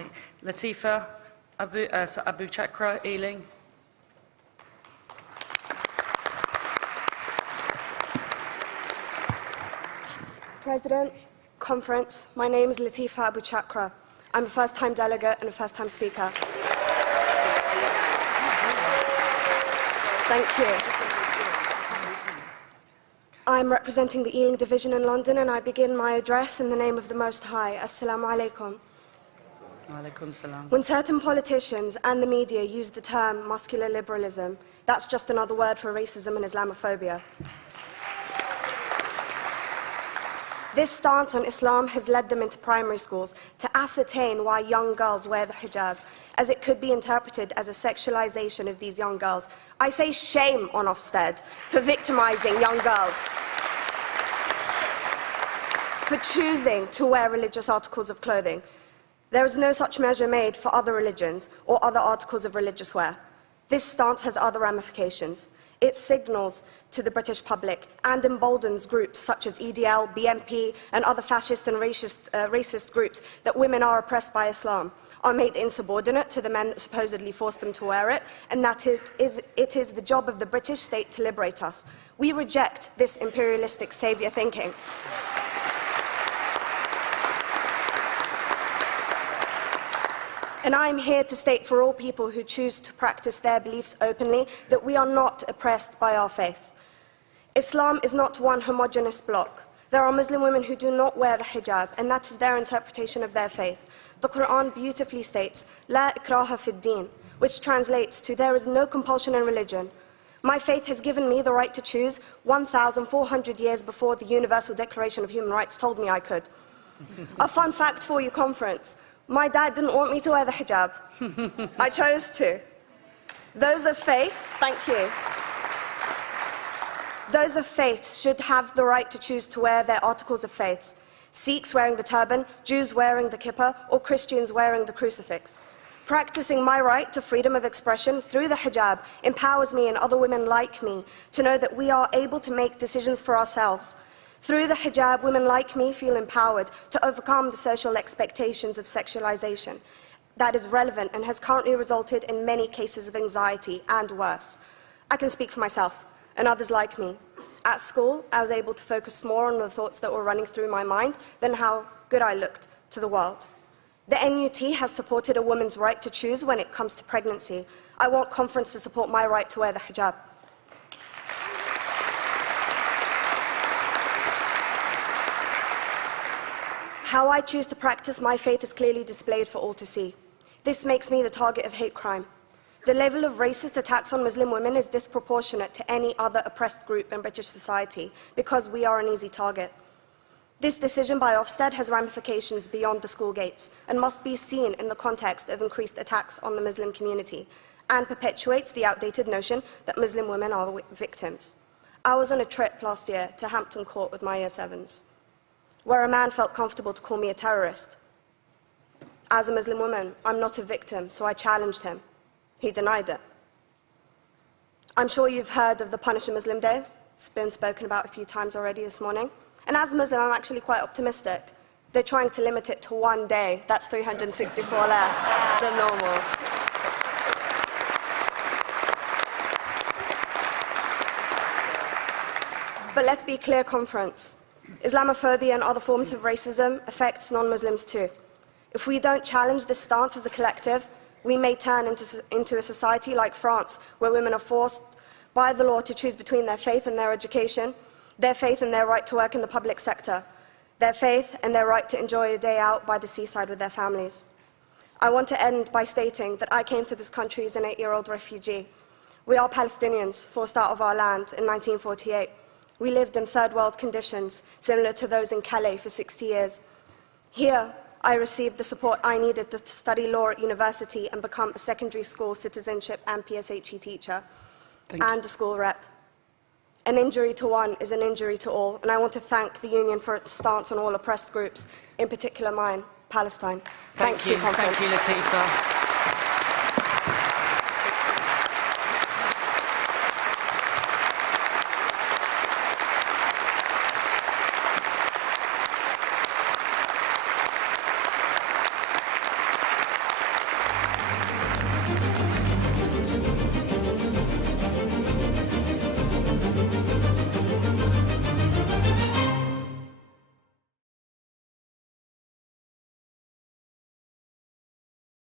Hi. Latifa Abou Chakra, Ealing. President, Conference, my name is Latifa Abou Chakra. I'm a first-time delegate and a first-time speaker. Thank you. I'm representing the Ealing Division in London, and I begin my address in the name of the Most High. Assalamu alaikum. Alaikum salam. When certain politicians and the media use the term muscular liberalism, that's just another word for racism and Islamophobia. This stance on Islam has led them into primary schools to ascertain why young girls wear the hijab, as it could be interpreted as a sexualization of these young girls. I say shame on Ofsted for victimizing young girls, for choosing to wear religious articles of clothing. There is no such measure made for other religions or other articles of religious wear. This stance has other ramifications. It signals to the British public and emboldens groups such as EDL, BNP, and other fascist and racist groups that women are oppressed by Islam, are made insubordinate to the men that supposedly forced them to wear it, and that it is the job of the British state to liberate us. We reject this imperialistic saviour thinking. And I am here to state for all people who choose to practice their beliefs openly that we are not oppressed by our faith. Islam is not one homogeneous block. There are Muslim women who do not wear the hijab, and that is their interpretation of their faith. The Quran beautifully states, La ikraha fid din, which translates to, there is no compulsion in religion. My faith has given me the right to choose 1,400 years before the Universal Declaration of Human Rights told me I could. A fun fact for you, conference. My dad didn't want me to wear the hijab. I chose to. Those of faith, thank you. Those of faith should have the right to choose to wear their articles of faith. Sikhs wearing the turban, Jews wearing the kippah, or Christians wearing the crucifix. Practicing my right to freedom of expression through the hijab empowers me and other women like me to know that we are able to make decisions for ourselves. Through the hijab, women like me feel empowered to overcome the social expectations of sexualization that is relevant and has currently resulted in many cases of anxiety and worse. I can speak for myself and others like me. At school, I was able to focus more on the thoughts that were running through my mind than how good I looked to the world. The NUT has supported a woman's right to choose when it comes to pregnancy. I want conference to support my right to wear the hijab. How I choose to practice my faith is clearly displayed for all to see. This makes me the target of hate crime. The level of racist attacks on Muslim women is disproportionate to any other oppressed group in British society because we are an easy target. This decision by Ofsted has ramifications beyond the school gates and must be seen in the context of increased attacks on the Muslim community and perpetuates the outdated notion that Muslim women are victims. I was on a trip last year to Hampton Court with my Year 7s, where a man felt comfortable to call me a terrorist. As a Muslim woman, I'm not a victim, so I challenged him. He denied it. I'm sure you've heard of the Punish a Muslim Day. It's been spoken about a few times already this morning. And as a Muslim, I'm actually quite optimistic. They're trying to limit it to one day. That's 364 less than normal. But let's be clear, conference. Islamophobia and other forms of racism affects non-Muslims too. If we don't challenge this stance as a collective, we may turn into a society like France, where women are forced by the law to choose between their faith and their education, their faith and their right to work in the public sector, their faith and their right to enjoy a day out by the seaside with their families. I want to end by stating that I came to this country as an 8-year-old refugee. We are Palestinians, forced out of our land in 1948. We lived in third world conditions, similar to those in Calais for 60 years. Here, I received the support I needed to study law at university and become a secondary school citizenship and PSHE teacher, and a school rep. An injury to one is an injury to all, and I want to thank the Union for its stance on all oppressed groups, in particular mine, Palestine. Thank you, conference. Thank you, Latifa.